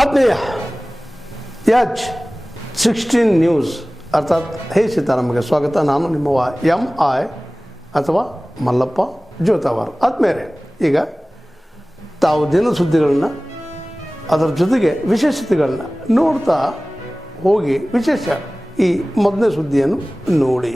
ಆತ್ಮೀಯ H16 news ಅರ್ಥಾತ್ ಹೇ ಸೀತಾರಾಮಗೆ ಸ್ವಾಗತ. ನಾನು ನಿಮ್ಮವ MI ಅಥವಾ ಮಲ್ಲಪ್ಪ ಜೋತಾವಾರ್. ಆದ್ಮೇಲೆ ಈಗ ತಾವು ದಿನ ಸುದ್ದಿಗಳನ್ನ ಅದರ ಜೊತೆಗೆ ವಿಶೇಷತೆಗಳನ್ನ ನೋಡ್ತಾ ಹೋಗಿ ವಿಶೇಷ ಈ ಮೊದಲನೇ ಸುದ್ದಿಯನ್ನು ನೋಡಿ.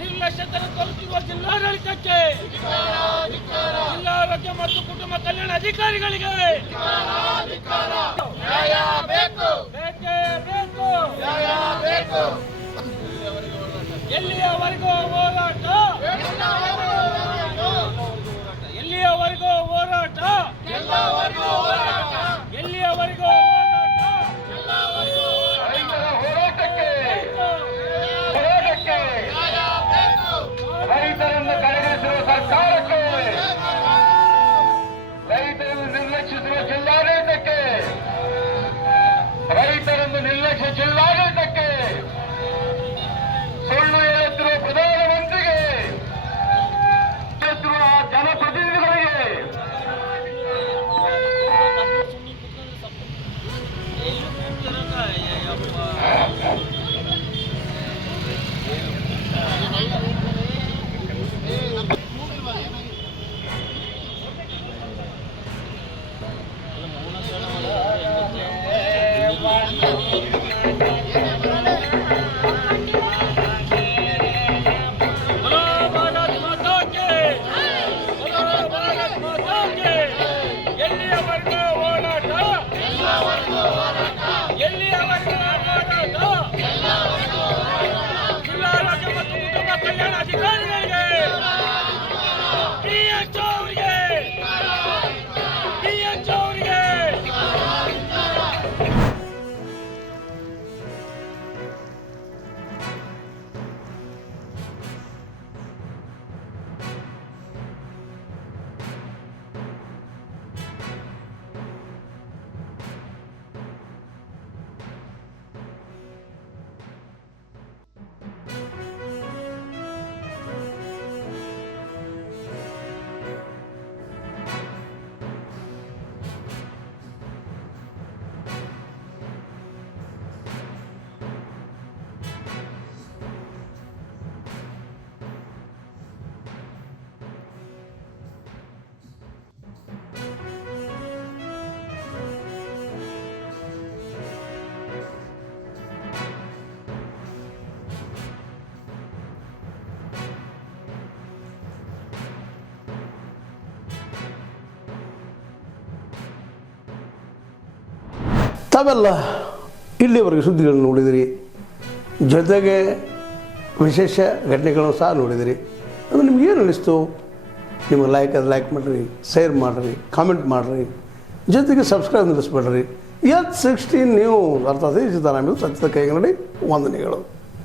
ನಿರ್ಲಕ್ಷ್ಯತನ ತೋರುತ್ತಿರುವ ಜಿಲ್ಲಾಡಳಿತಕ್ಕೆ ಜಿಲ್ಲಾ ಆರೋಗ್ಯ ಮತ್ತು ಕುಟುಂಬ ಕಲ್ಯಾಣ ಅಧಿಕಾರಿಗಳಿಗೆ ಎಲ್ಲಿಯವರೆಗೂ ಹೋರಾಟ ಎಲ್ಲಿಯವರೆಗೂ ಹೋರಾಟ ಎಲ್ಲಿಯವರೆಗೂ ರೈತರನ್ನು ಕಡೆಗಣಿಸಿರುವ ಸರ್ಕಾರಕ್ಕೆ, ರೈತರನ್ನು ನಿರ್ಲಕ್ಷಿಸಿರುವ ಜಿಲ್ಲಾಡಳಿತಕ್ಕೆ, ರೈತರನ್ನು ನಿರ್ಲಕ್ಷ್ಯ ಜಿಲ್ಲಾಡಳಿತಕ್ಕೆ, ಸುಳ್ಳು ಹೇಳುತ್ತಿರುವ ಪ್ರಧಾನಮಂತ್ರಿಗೆ, ಜನಪ್ರತಿನಿಧಿಗಳಿಗೆ ಎಲ್ಲಿಯವರೆಗೂ ತಾವೆಲ್ಲ ಇಲ್ಲಿವರೆಗೆ ಸುದ್ದಿಗಳನ್ನು ನೋಡಿದಿರಿ, ಜೊತೆಗೆ ವಿಶೇಷ ಘಟನೆಗಳನ್ನು ಸಹ ನೋಡಿದಿರಿ. ಅದು ನಿಮ್ಗೇನು ಅನ್ನಿಸ್ತು? ನಿಮಗೆ ಲೈಕ್ ಮಾಡಿರಿ, ಶೇರ್ ಮಾಡಿರಿ, ಕಾಮೆಂಟ್ ಮಾಡಿರಿ, ಜೊತೆಗೆ ಸಬ್ಸ್ಕ್ರೈಬ್ ನಿಲ್ಲಿಸ್ಬೇಡ್ರಿ. H16 ನ್ಯೂಸ್ ಅರ್ಥಾತ್ ಸಿದ್ದರಾಮಯ್ಯ ಸತ್ಯದ ಕೈಗನ್ನಡಿ ವಂದನೆಗಳು.